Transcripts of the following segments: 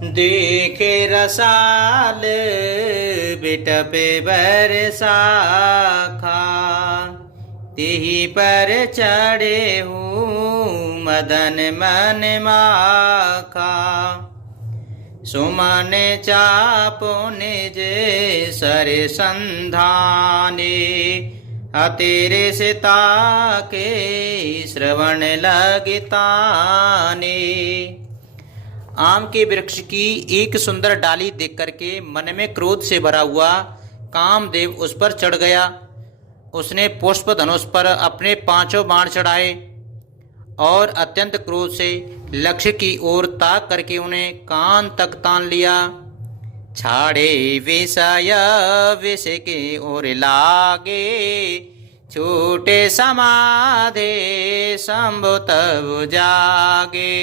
देखे रसाल बिटपे बरसा खा, तिही पर चढ़े हूँ मदन मन माखा। सुमन चापो निज सर संधाने, अतेरे से ताके श्रवण लगताने। आम के वृक्ष की एक सुंदर डाली देख करके मन में क्रोध से भरा हुआ कामदेव उस पर चढ़ गया। उसने पुष्प धनुष पर अपने 5 बाण चढ़ाए और अत्यंत क्रोध से लक्ष्य की ओर ताक करके उन्हें कान तक तान लिया। छाड़े विषय विष के ओर लागे, छूटे समाधे शंभु तब जागे।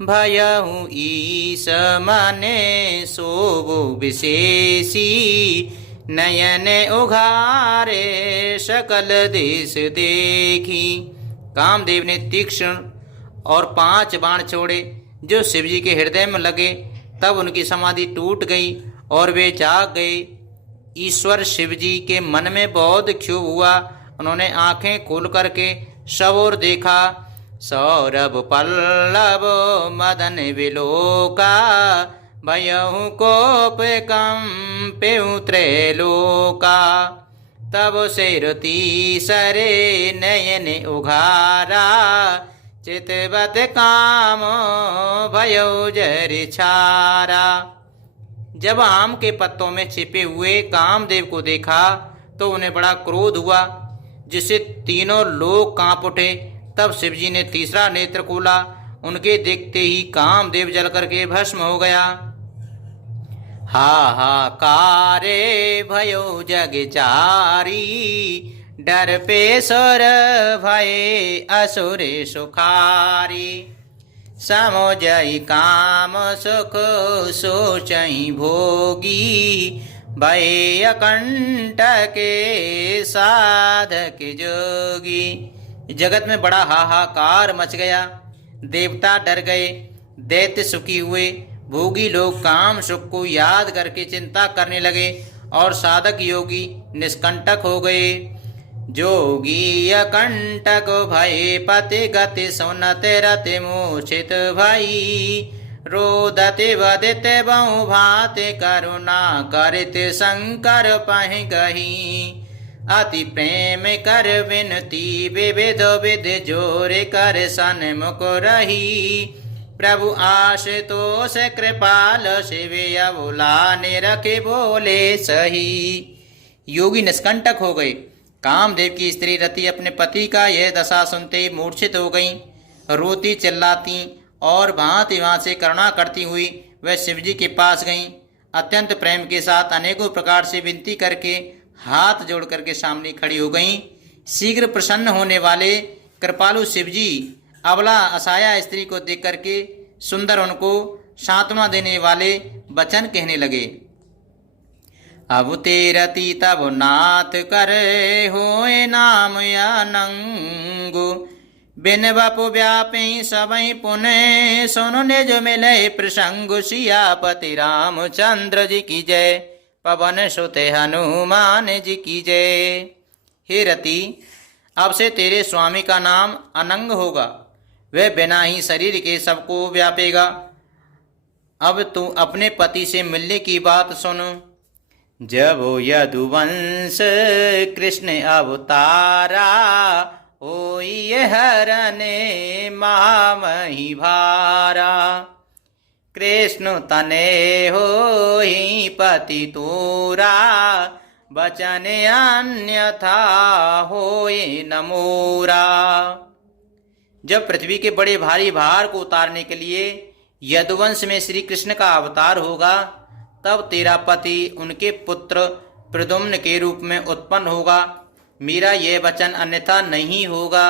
भयहु ईश मने शोभु विशेषी, नयन उघारे सकल दिश देखी। कामदेव ने तीक्ष्ण और 5 बाण छोड़े जो शिवजी के हृदय में लगे। तब उनकी समाधि टूट गई और वे जाग गए। ईश्वर शिवजी के मन में बहुत क्षोभ हुआ। उन्होंने आंखें खोल करके सब ओर देखा। सौरभ पल्लव मदन विलोका, भयहु कोप कंपेउ त्रैलोका। तब से तीसरे नयन उघारा, चितवत काम भयो जर छारा। जब आम के पत्तों में छिपे हुए कामदेव को देखा तो उन्हें बड़ा क्रोध हुआ, जिससे तीनों लोग कांप उठे। तब शिवजी ने तीसरा नेत्र खोला। उनके देखते ही कामदेव जल करके भस्म हो गया। हाहाकारे भयो जग चारी, डर पे सुर भये असुर सुखारी। समोजई काम सुख सोचई भोगी, भय अकंटके साधक जोगी। जगत में बड़ा हाहाकार मच गया। देवता डर गए, दैत्य सुखी हुए, भोगी लोग काम सुख को याद करके चिंता करने लगे और साधक योगी निष्कंटक हो गए। जोगी अकंटक भय पति गति सुनते रति मूर्छित भई, रोदति वदित बहु भाति करुणा करित शंकर पहि गही। अति प्रेम कर विनती विविध विधि जोरे कर सन्मुख रही। प्रभु आशुतोष कृपाल शिव अबुला निरखे बोले सही। योगी निष्कंटक हो गए। कामदेव की स्त्री रति अपने पति का यह दशा सुनते मूर्छित हो गईं। रोती चिल्लाती और भांति भांति से करुणा करती हुई वह शिवजी के पास गईं। अत्यंत प्रेम के साथ अनेकों प्रकार से विनती करके हाथ जोड़ करके सामने खड़ी हो गईं। शीघ्र प्रसन्न होने वाले कृपालु शिवजी अबला असहाया स्त्री को देख करके सुंदर उनको सांत्वना देने वाले वचन कहने लगे। अब तेरती तब नाथ करे होए नाम अनंगु, बिन बपु व्यापी सबई पुने सुन निज मिले प्रसंग। सियापति रामचंद्र जी की जय, पवन सुते हनुमान जी की जय। हे रति, अब से तेरे स्वामी का नाम अनंग होगा। वह बिना ही शरीर के सबको व्यापेगा। अब तू अपने पति से मिलने की बात सुन। जब यदुवंश कृष्ण अवतारा, होई हरने महामही भारा। कृष्ण तने होई पति तोरा, बचन अन्यथा होए न मोरा। जब पृथ्वी के बड़े भारी भार को उतारने के लिए यदुवंश में श्री कृष्ण का अवतार होगा, तब तेरा पति उनके पुत्र प्रद्युम्न के रूप में उत्पन्न होगा। मेरा यह वचन अन्यथा नहीं होगा।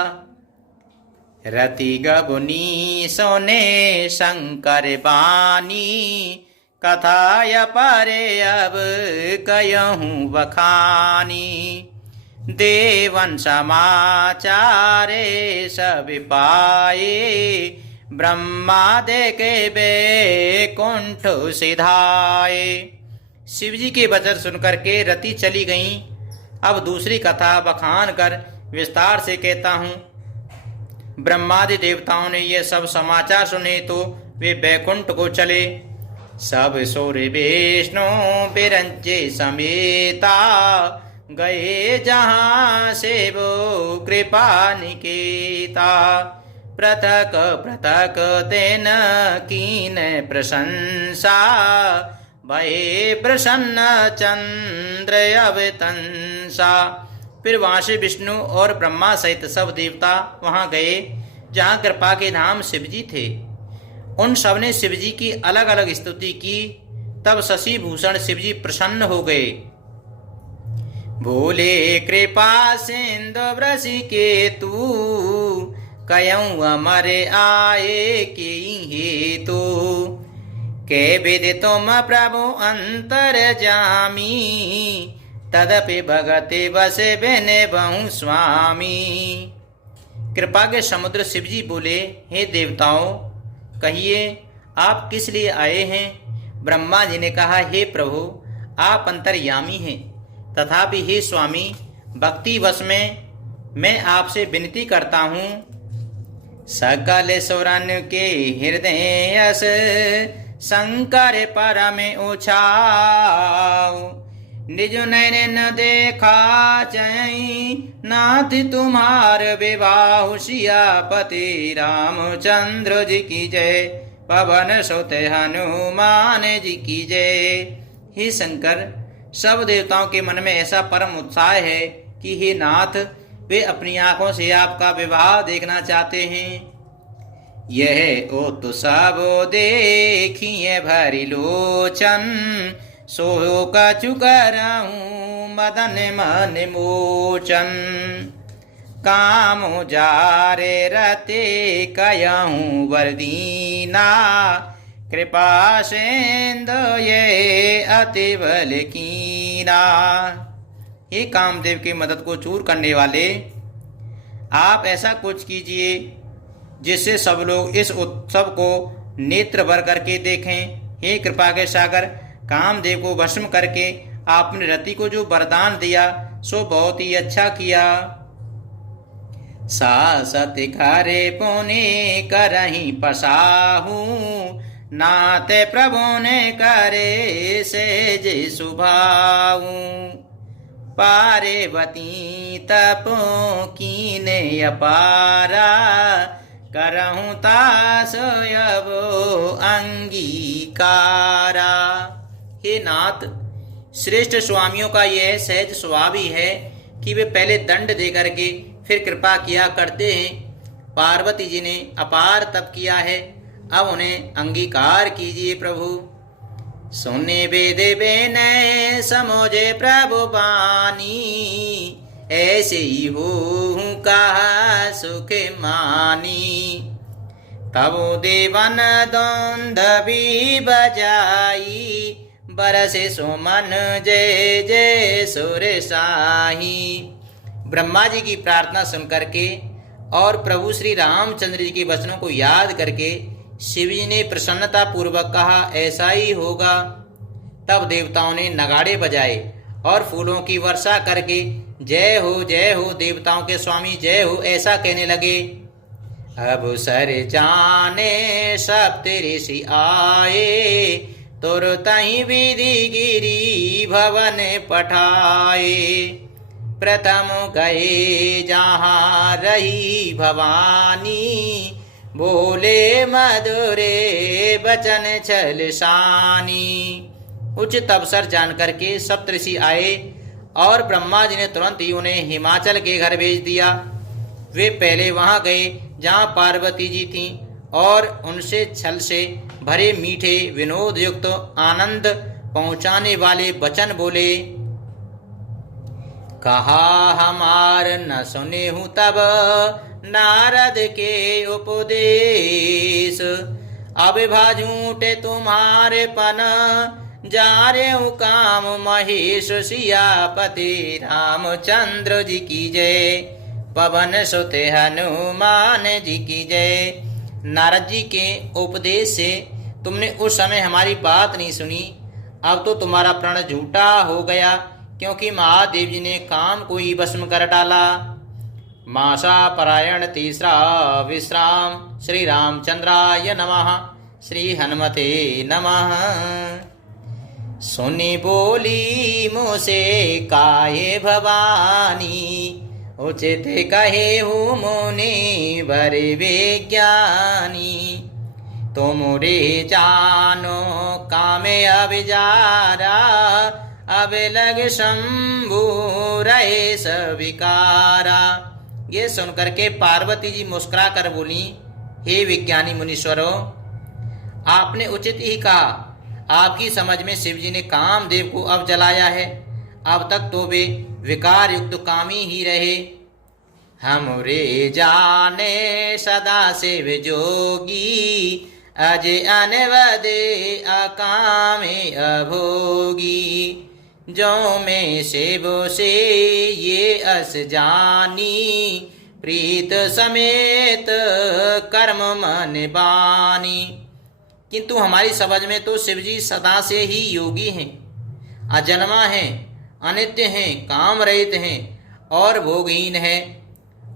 रति गगुनी सोने शंकर बानी, कथाय परे अब कयहूँ बखानी। देवन समाचारे सब पाए, ब्रह्मा देखे बैकुंठ सिधाए। शिव जी के वचन सुनकर के रति चली गईं। अब दूसरी कथा बखान कर विस्तार से कहता हूँ। ब्रह्मादि देवताओं ने ये सब समाचार सुने तो वे बैकुंठ को चले। सब सूर्य विष्णु बिरंचे समेता गए जहाँ से वो कृपा निकेता। पृथक पृथक तेन कीन प्रशंसा भये प्रसन्न चंद्र अवतंसा। फिर वहां से विष्णु और ब्रह्मा सहित सब देवता वहां गए जहां कृपा के धाम शिवजी थे। उन सब ने शिवजी की अलग अलग स्तुति की। तब शशि भूषण शिवजी प्रसन्न हो गए। भोले कृपा सिंधु वृषि के तू कयऊ अमरे आए के हेतु। के विद तुम प्रभु अंतर जामी तदपि भगति बसे बिने बहु स्वामी। कृपा के समुद्र शिवजी बोले, हे देवताओं, कहिए आप किस लिए आए हैं। ब्रह्मा जी ने कहा, हे प्रभु, आप अंतर्यामी हैं, तथापि हे स्वामी, भक्ति वश में मैं आपसे विनती करता हूँ। सकल सुरन के हृदय यस शंकर परम उछाऊ। निज नैन देखा चई नाथ तुम्हार विवाह। सियापति रामचंद्र जी की जय, पवन सुत हनुमान जी की जय। हे शंकर, सब देवताओं के मन में ऐसा परम उत्साह है कि हे नाथ, वे अपनी आंखों से आपका विवाह देखना चाहते हैं। यह ओ तो सब देखिए भरी लोचन, शोक चुकरऊं मदन मन मोचन। काम जारे रते कयऊं वरदीना, कृपा सेंदो ये अति बल कीना। हे कामदेव की मदद को चूर करने वाले, आप ऐसा कुछ कीजिए जिससे सब लोग इस उत्सव को नेत्र भर करके देखें। हे कृपा के सागर, कामदेव को भस्म करके आपने रति को जो वरदान दिया सो बहुत ही अच्छा किया। सासत करे पुने करही पसाहू, नाते प्रभु ने करे सेज सुभाऊ। पार्वती तपो कीने अपारा, करहूं तासयबो अंगीकारा। हे नाथ, श्रेष्ठ स्वामियों का यह सहज स्वभाव ही है कि वे पहले दंड दे करके फिर कृपा किया करते हैं। पार्वती जी ने अपार तप किया है, अब उन्हें अंगीकार कीजिए प्रभु। सुने वेद बेनय समोजे प्रभु बानी, ऐसे ही हो कहा सुख मानी। तब देवन द्वंद भी बजाई, बरसे सुमन जय जय सुर साही। ब्रह्मा जी की प्रार्थना सुन करके और प्रभु श्री रामचंद्र जी के वचनों को याद करके शिव जी ने प्रसन्नता पूर्वक कहा, ऐसा ही होगा। तब देवताओं ने नगाड़े बजाए और फूलों की वर्षा करके जय हो देवताओं के स्वामी जय हो ऐसा कहने लगे। अब सर जाने सप्त ऋषि आए, तुरतहि विधि गिरी भवन पठाए। प्रथम गए जहाँ रही भवानी, बोले मधुरे बचन छल सानी। उचित अवसर जान करके सप्तऋषि आए और ब्रह्मा जी ने तुरंत ही उन्हें हिमाचल के घर भेज दिया। वे पहले वहां गए जहां पार्वती जी थीं और उनसे छल से भरे मीठे विनोद युक्त आनंद पहुंचाने वाले वचन बोले। कहा हमार न सुने हूँ तब नारद के उपदेश, अब भाजूटे तुम्हारे पन जारे काम महेश। सियापति रामचंद्र जी की जय, पवन सुत हनुमान जी की जय। नारद जी के उपदेश से तुमने उस समय हमारी बात नहीं सुनी। अब तो तुम्हारा प्रण झूठा हो गया, क्योंकि महादेव जी ने काम को ही भस्म कर डाला। मासा परायण तीसरा विश्राम। श्री रामचंद्राय नमः। श्री हनुमते नमः। सुनी बोली मुझसे काये भवानी, उचित कहे हूँ मुनि बड़े विज्ञानी। तुम रे जानो कामे अभिजारा, अब लग शंभु रहे सविकारा। ये सुनकर के पार्वती जी मुस्कुरा कर बोली, हे विज्ञानी मुनीश्वरों, आपने उचित ही कहा। आपकी समझ में शिव जी ने कामदेव को अब जलाया है। अब तक तो वे विकार युक्त कामी ही रहे। हमरे जाने सदा शिव जोगी, अजय अनवदे अकामे अभोगी। जो में शिव से ये अस जानी, प्रीत समेत कर्म मन बानी। किंतु हमारी समझ में तो शिव जी सदा से ही योगी हैं, अजन्मा हैं, अनित्य हैं, काम रहित हैं और भोगहीन हैं।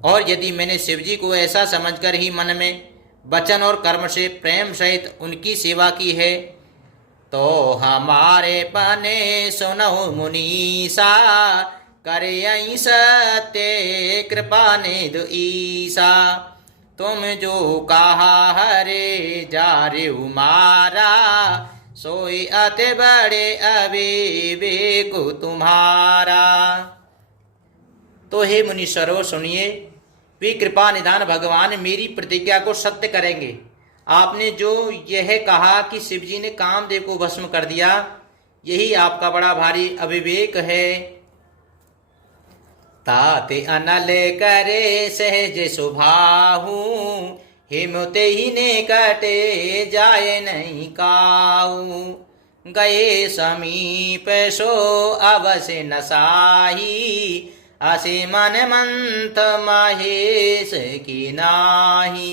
और यदि मैंने शिव जी को ऐसा समझकर ही मन में वचन और कर्म से प्रेम सहित उनकी सेवा की है, तो हमारे पने सुनो मुनीसा, करे सत्य कृपा निधि ईसा। तुम जो कहा हरे जारे मारा, सोई अति बड़े अविवेक तुम्हारा। तो हे मुनीश्वरों सुनिए, वे कृपा निधान भगवान मेरी प्रतिज्ञा को सत्य करेंगे। आपने जो यह कहा कि शिव जी ने कामदेव को भस्म कर दिया, यही आपका बड़ा भारी अविवेक है। ताते अनल करे सहज सुभाहू, हिमते ही ने कटे जाए नहीं काऊ। गए समीप सो अवश्य नसाही, असे मन मंथ महेश की नाही।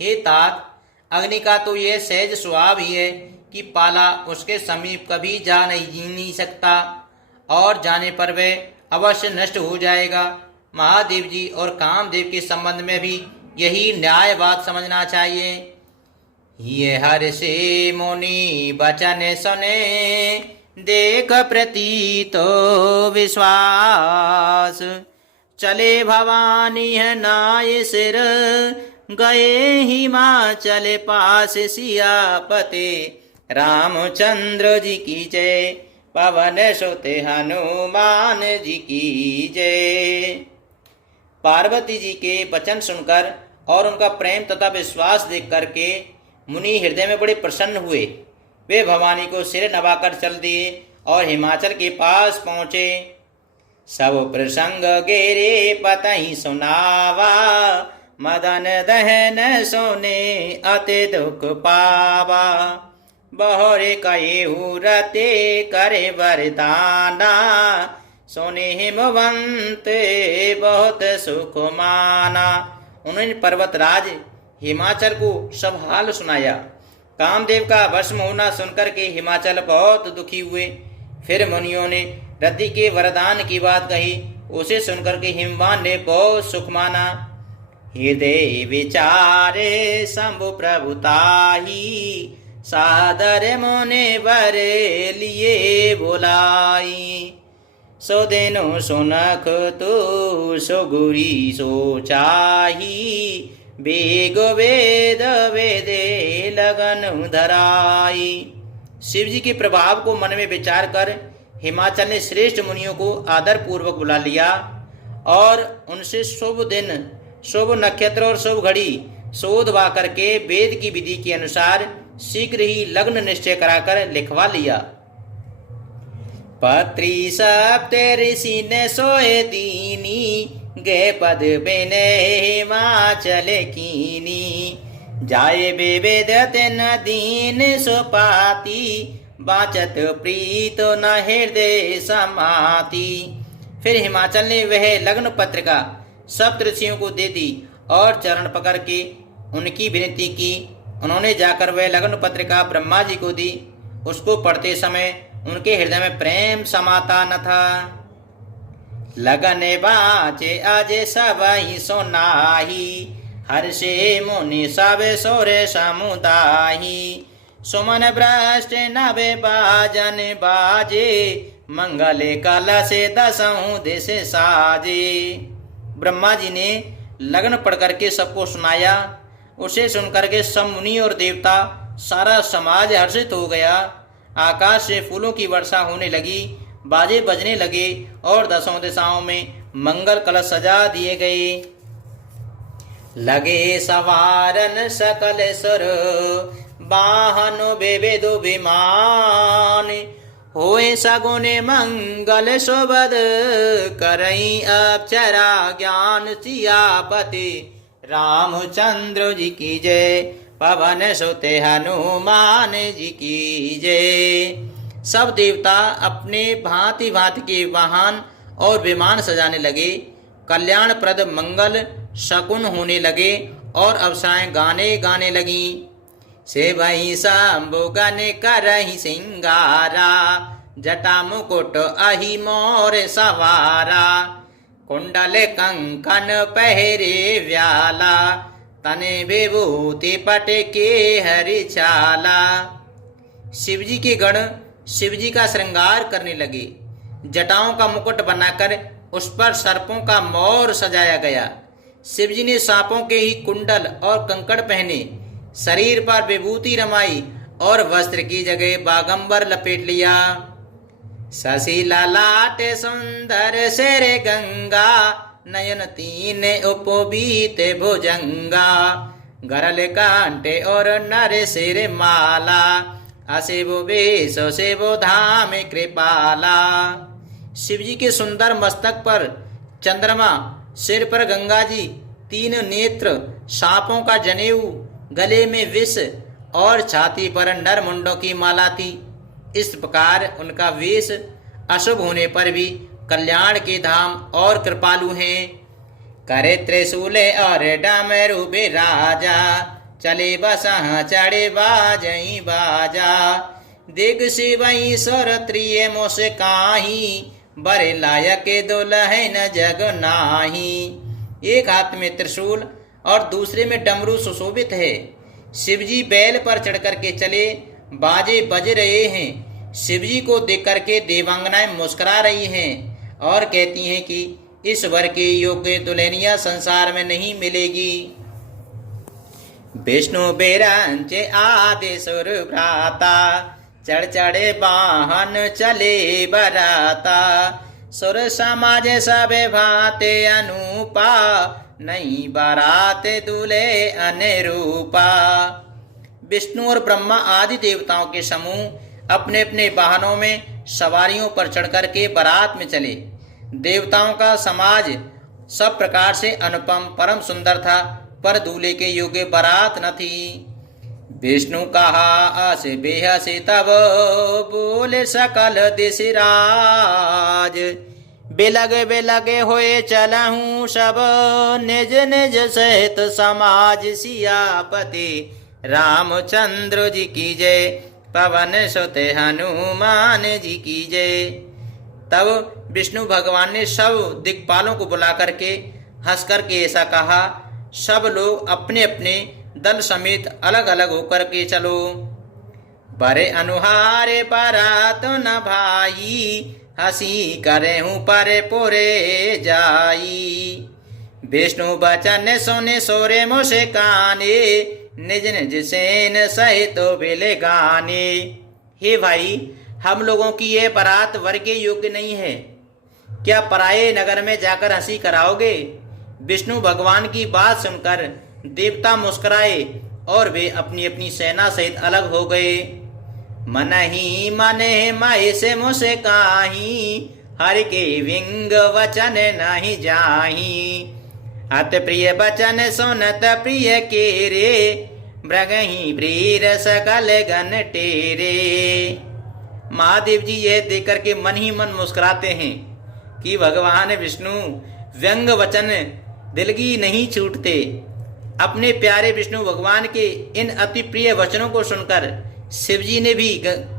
हे तात, अग्नि का तो यह सहज स्वभाव ही है कि पाला उसके समीप कभी जा नहीं सकता, और जाने पर वह अवश्य नष्ट हो जाएगा। महादेव जी और कामदेव के संबंध में भी यही न्याय बात समझना चाहिए। ये हर से मुनि बचन सुने, देख प्रतीत विश्वास। चले भवानी है नाय सिर, गए हिमाचल पास सियापते। रामचंद्र जी की जय, पवन सुत हनुमान जी की जय। पार्वती जी के वचन सुनकर और उनका प्रेम तथा विश्वास देख करके मुनि हृदय में बड़े प्रसन्न हुए। वे भवानी को सिर नवाकर चल दिए और हिमाचल के पास पहुंचे। सब प्रसंग गेरे पतहि सुनावा, मदन दहन सोने अति दुख पावा। बहोरे कहेहु रते करे वरदाना, सोने हिमवंत बहुत सुख माना। उन्होंने पर्वतराज हिमाचल को सब हाल सुनाया। कामदेव का भस्म होना सुनकर के हिमाचल बहुत दुखी हुए। फिर मुनियों ने रति के वरदान की बात कही। उसे सुनकर के हिमवान ने बहुत सुख माना। हृदय विचारे शंभु प्रभुताही, सादर मोने बरे लिए बोलाई। सो देनो सुनख तो सुगुरी सोचाही, बेग वेद वेदे लगन धराई। शिव जी के प्रभाव को मन में विचार कर हिमाचल ने श्रेष्ठ मुनियों को आदर पूर्वक बुला लिया और उनसे शुभ दिन, शुभ नक्षत्र और शुभ घड़ी शोधवा करके वेद की विधि के अनुसार शीघ्र ही लग्न निश्चय कराकर लिखवा लिया। पत्री सप्ते ऋषि ने सोए दीनी, गे पद बिने हिमाचल कीनी। जाए बेवेद तेन दीन सुपाती, बाचत प्रीत न हृदय समाती। फिर हिमाचल ने वह लग्न पत्रिका सप्त ऋषियों को दे दी और चरण पकड़ के उनकी विनती की। उन्होंने जाकर वह लग्न पत्रिका ब्रह्मा जी को दी। उसको पढ़ते समय उनके हृदय में प्रेम समाता न था। लगन बाचे अजे सब ही सोनाही, हर्षे मुनि सब सोरे समुदाही। सुमन भ्रष्ट नवे बाजन बाजे, मंगले कलश दसों दिश साजे। ब्रह्मा जी ने लग्न पढ़ करके सबको सुनाया। उसे सुनकर के सब मुनि और देवता, सारा समाज हर्षित हो गया। आकाश से फूलों की वर्षा होने लगी, बाजे बजने लगे और दसों दिशाओं में मंगल कलश सजा दिए गए। लगे सवारन सकल सुर, वाहन विविधु विमान। होए सगुने मंगल सुबद, करई अप्सरा ज्ञान सियापति। रामचंद्र जी की जय, पवन सुत हनुमान जी की जय। सब देवता अपने भांति भांति के वाहन और विमान सजाने लगे। कल्याणप्रद मंगल शकुन होने लगे और अप्सराएं गाने गाने लगी। से वही शंभु गण करहि सिंगारा, जटा मुकुट अहि मोर सवारा। कुंडल कंकन पहरे व्याला, तने विभूति पट के हरि छाला। शिवजी के गण शिवजी का श्रृंगार करने लगे। जटाओं का मुकुट बनाकर उस पर सर्पों का मोर सजाया गया। शिवजी ने सांपों के ही कुंडल और कंकड़ पहने, शरीर पर विभूति रमाई और वस्त्र की जगह बागंबर लपेट लिया। शशि ललाट सुंदर शेर गंगा, नयन तीन उपबीत भुजंगा। गरल कांटे और नर सिर माला, अशिव वेश शिव धाम कृपाला। शिवजी के सुंदर मस्तक पर चंद्रमा, सिर पर गंगा जी, तीन नेत्र, सांपों का जनेऊ, गले में विष और छाती पर नर मुंडों की माला थी। इस प्रकार उनका वेश अशुभ होने पर भी कल्याण के धाम और कृपालु हैं। करे त्रिशूले और डमरू राजा, चले बसहा चढ़े बाजई बाजा। दिग शिवई सुर त्रिय मोसे काही, बरे लायक दुल्हन जग नाही। एक हाथ में त्रिशूल और दूसरे में डमरू सुशोभित है। शिवजी बैल पर चढ़ करके चले, बाजे बज रहे हैं। शिवजी को देख करके देवांगनाएं मुस्कुरा रही हैं और कहती हैं कि इस वर के योग्य दुल्हनिया संसार में नहीं मिलेगी। विष्णु बिरंच आदि सुर भ्राता, चढ़ चढ़े वाहन चले बराता। सुर समाज सब भाते अनुपा, नहीं बारात दूल्हे अनुरूपा। विष्णु और ब्रह्मा आदि देवताओं के समूह अपने अपने वाहनों में सवारियों पर चढ़कर के बारात में चले। देवताओं का समाज सब प्रकार से अनुपम परम सुंदर था, पर दूल्हे के योग्य बारात न थी। विष्णु कहा आस बेहसी तब, बोले सकल दिशराज। बेलगे होए चलहूँ सब, निज निज सहित समाज। सियापति रामचंद्र जी की जय, पवन सुत हनुमान जी की जय। तब विष्णु भगवान ने सब दिक्पालों को बुला करके हंस करके ऐसा कहा, सब लोग अपने अपने दल समेत अलग अलग होकर के चलो। बरे अनुहारे बारात न भाई, हंसी करे हूँ परे पोरे जाई। विष्णु बचन सोने सोरे मोसे काने, निज निज सेन सहित बेले गाने। हे भाई, हम लोगों की यह बारात वर के योग्य नहीं है। क्या पराये नगर में जाकर हंसी कराओगे? विष्णु भगवान की बात सुनकर देवता मुस्कुराए और वे अपनी अपनी सेना सहित अलग हो गए। मन ही मने माए से मुझसे काही, हर के विंग वचन नहीं जाही। अत प्रिय वचन सुनत प्रिय के रे, मृगही ब्रीर सकल गन टेरे। महादेव जी यह देख करके मन ही मन मुस्कुराते हैं कि भगवान विष्णु व्यंग वचन दिल की नहीं छूटते। अपने प्यारे विष्णु भगवान के इन अति प्रिय वचनों को सुनकर शिव जी ने भी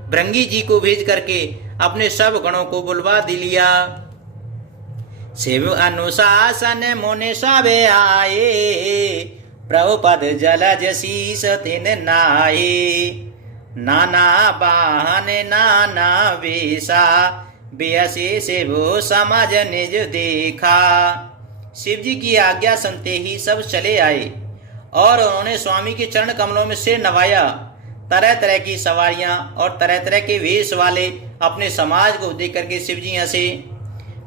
भृंगी जी को भेज करके अपने सब गणों को बुलवा दिया। शिव अनुशासन मुनि सब आए, प्रभुपद जलज शीस तिन नाये। नाना वाहन नाना वेशा, बेअसी शिव समझ निज देखा। शिव जी की आज्ञा सुनते ही सब चले आए और उन्होंने स्वामी के चरण कमलों में सिर नवाया। तरह तरह की सवारियां और तरह तरह के वेश वाले अपने समाज को देख करके शिव जी हंसे।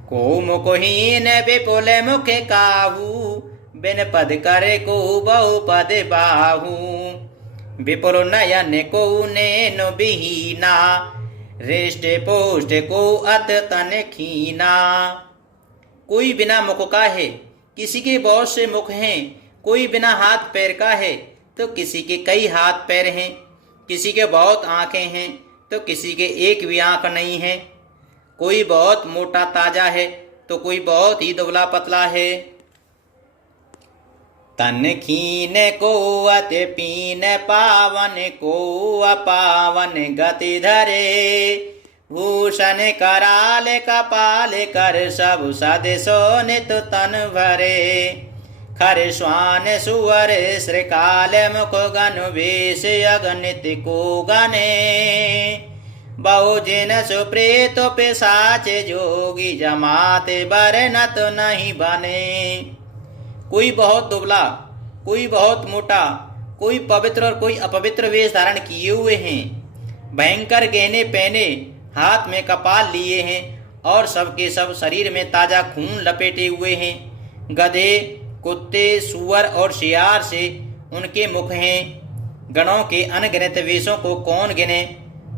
को मुखहीन विपुल मुख काहू, बिन पद करे को बहु पद बाहू। विपुल नयन को नैन बिहीना, हृष्ट पुष्ट को अत तन खीना। कोई बिना मुख का है, किसी के बहुत से मुख हैं। कोई बिना हाथ पैर का है तो किसी के कई हाथ पैर हैं। किसी के बहुत आंखें हैं तो किसी के एक भी आंख नहीं है। कोई बहुत मोटा ताजा है तो कोई बहुत ही दुबला पतला है। तन खीन को अति पीन, पावन को अपावन गति धरे। भूषण कराल कपाल कर, सब सदसो नित तन भरे। खर श्वान सुअर श्रीकाल, मुख गण वेश अगणित को गणे। बहुजिन सुप्रेत पिशाच, जोगी जमात बरनत नहीं बने। कोई बहुत दुबला, कोई बहुत मोटा, कोई पवित्र और कोई अपवित्र वेश धारण किए हुए हैं। भयंकर गहने पहने, हाथ में कपाल लिए हैं और सबके सब शरीर में ताजा खून लपेटे हुए हैं। गधे, कुत्ते, सुअर और शियार से उनके मुख हैं। गणों के अनगिनत वेशों को कौन गिने।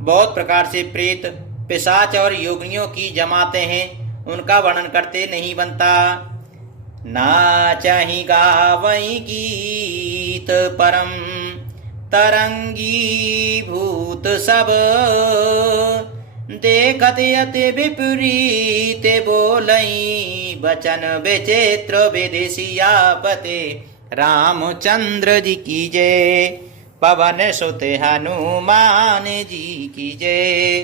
बहुत प्रकार से प्रेत, पिशाच और योगिनियों की जमातें हैं, उनका वर्णन करते नहीं बनता। नाचहि गावई गीत परम, तरंगी भूत सब। देखत अति विपरीत बोलई, बचन विचित्र विदेशियापते। रामचंद्र जी की जय, पवन सुत हनुमान जी की जय।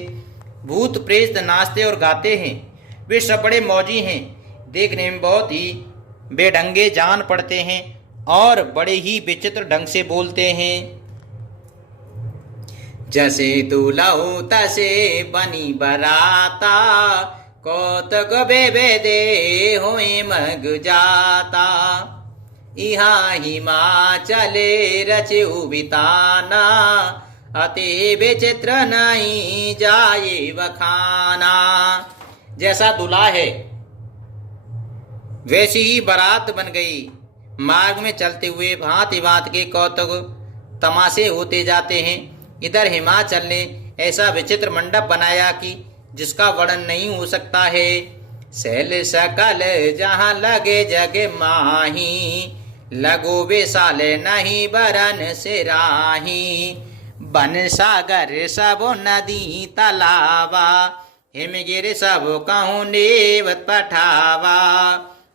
भूत प्रेत नाचते और गाते हैं, वे सब बड़े मौजी हैं। देखने में बहुत ही बेढंगे जान पड़ते हैं और बड़े ही विचित्र ढंग से बोलते हैं। जैसे दुलहु तसे बनी बराता, कौतक बेबे दे हुए मग जाता। इहाँ हिमाचले रचु बिताना, अति विचित्र नहीं जाए बखाना। जैसा दूल्हा है वैसी ही बारात बन गई। मार्ग में चलते हुए भांति भांति के कौतुक तमाशे होते जाते हैं। इधर हिमाचल ने ऐसा विचित्र मंडप बनाया कि जिसका वर्णन नहीं हो सकता है। शैल सकल जहाँ लगे जग माही, लगो विशाल नहीं बरन से राही। बन सागर सब नदी तलावा, हिमगिर सब कहूँ नेवत पठावा।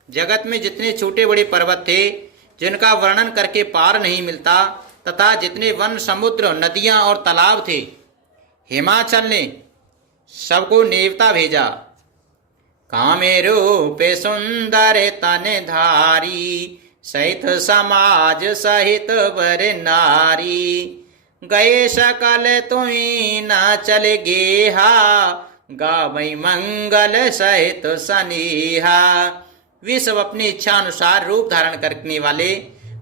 जगत में जितने छोटे बड़े पर्वत थे जिनका वर्णन करके पार नहीं मिलता, तथा जितने वन, समुद्र, नदियां और तालाब थे, हिमाचल ने सबको नेवता भेजा। कामे रूप सुंदर तन धारी, सहित समाज सहित वर नारी। गए सकल तुई न चल गेहा, गावई मंगल सहित सनेहा। वे सब अपनी इच्छा अनुसार रूप धारण करने वाले,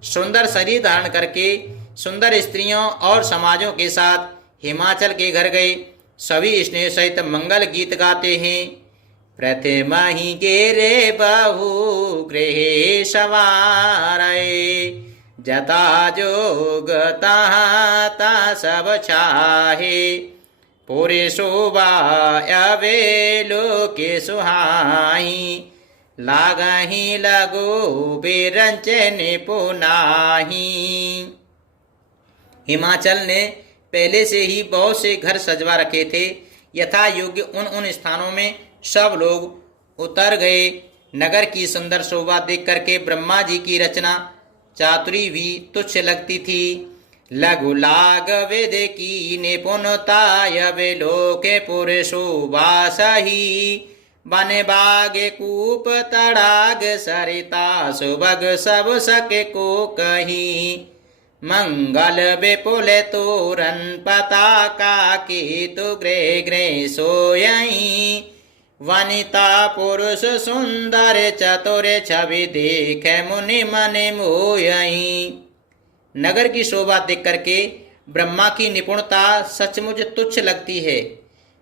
सुंदर शरीर धारण करके सुंदर स्त्रियों और समाजों के साथ हिमाचल के घर गए। सभी स्नेह सहित मंगल गीत गाते हैं। प्रथम ही गेरे बहु गृह सवारे, जता जोग ता सब छाहे। पूरे शोभा अवेलो के सुहाई, लागही लगो बेरंचने पुनाही। हिमाचल ने पहले से ही बहुत से घर सजवा रखे थे। यथा योग्य उन स्थानों में सब लोग उतर गए। नगर की सुंदर शोभा देख करके ब्रह्मा जी की रचना चातुरी भी तुच्छ लगती थी। लघु लाग वेद की निपुणता यबे लोके पुरुषो वासहि। वन बाग कूप तड़ाग सरिता सुभग सब सके को कही। मंगल विपुल तोरन पताका केतु गृह गृह सोयई। वनिता पुरुष सुंदर चतुर छवि देख मुनि मन मोयई। नगर की शोभा देख करके ब्रह्मा की निपुणता सचमुच तुच्छ लगती है।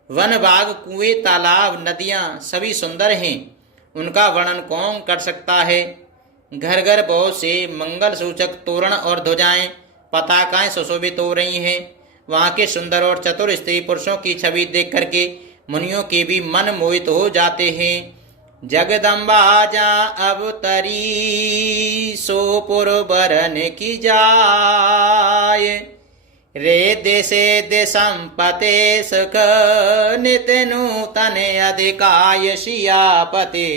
वन बाग कुएं तालाब नदियां सभी सुंदर हैं, उनका वर्णन कौन कर सकता है। घर घर बहुत से मंगल सूचक तोरण और ध्वजाएं पताकाएं सुशोभित हो रही हैं। वहाँ के सुंदर और चतुर स्त्री पुरुषों की छवि देख करके मुनियों के भी मन मोहित हो जाते हैं। जगदम्बा जा अवतरी सोपुर बरन की जाय। रे देशे देशंपते सुख नित्य नूतन अधिकाय। सियापति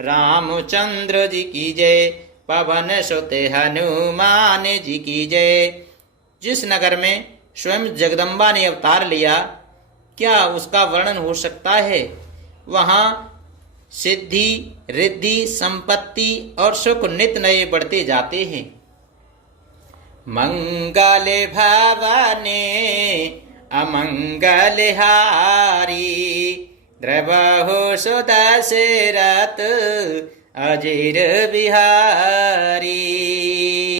रामचंद्र जी की जय, पवन सुत हनुमान जी की जय। जिस नगर में स्वयं जगदम्बा ने अवतार लिया, क्या उसका वर्णन हो सकता है। वहाँ सिद्धि रिद्धि संपत्ति और सुख नित्य नए बढ़ते जाते हैं। मंगल भवने अमंगल हारी। द्रवहु सुदशरथ अजिर बिहारी।